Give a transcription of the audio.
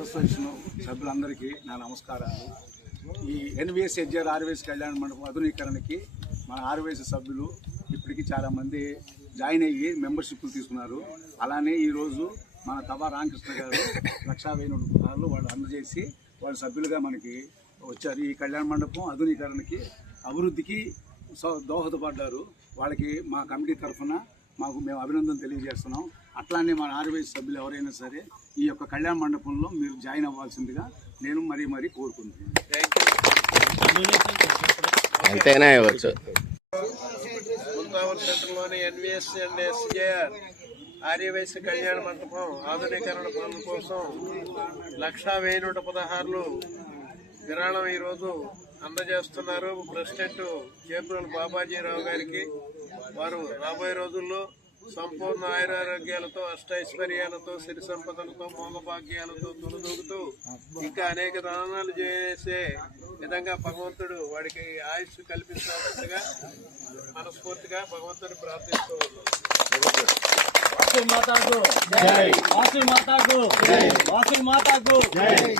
Association సభ్యులందరికీ నా నమస్కారాలు. ఈ ఎన్విఎస్ హెచ్ఆర్ ఆర్వీఎస్ కళ్యాణ మండపం ఆధునీకరణకి మన ఆర్వీఎస్ సభ్యులు ఇప్పటికీ చాలామంది జాయిన్ అయ్యి మెంబర్షిప్లు తీసుకున్నారు. అలానే ఈరోజు మన తవా రామకృష్ణ గారు లక్షా వెయ్యి నూట వాళ్ళు అందజేసి వాళ్ళు సభ్యులుగా మనకి వచ్చారు. ఈ కళ్యాణ మండపం ఆధునీకరణకి అభివృద్ధికి సో- దోహదపడ్డారు. వాళ్ళకి మా కమిటీ తరఫున మాకు మేము అభినందన తెలియజేస్తున్నాం. అట్లానే మన ఆర్వైస్ సభ్యులు ఎవరైనా సరే ఈ యొక్క కళ్యాణ మండపంలో మీరు జాయిన్ అవ్వాల్సిందిగా నేను మరీ మరీ కోరుకుంటున్నాను. ఎంతైనా ఇవ్వచ్చు. ముల్తావర్ సెంటర్లోని NVS and SJR Aryavaishya Kalyana Mantapam ఆధునీకరణ పనుల కోసం లక్షా వెయ్యి నూట పదహారులు విరాళం ఈరోజు అందజేస్తున్నారు. ప్రెసిడెంట్ చేబ్రోలు బాబాజీరావు గారికి వారు రాబోయే రోజుల్లో సంపూర్ణ ఆయురారోగ్యాలతో అష్టైశ్వర్యాలతో సిరి సంపదలతో మోగభాగ్యాలతో తులుదూగుతూ ఇంకా అనేక దానాలు చేసే విధంగా భగవంతుడు వాడికి ఆయుష్ కల్పించాల్సిందిగా మనస్ఫూర్తిగా భగవంతుని ప్రార్థిస్తూ ఉన్నాం. వాసు మాతాకు. జై. వాసు మాతాకు. జై. వాసు మాతాకు. జై.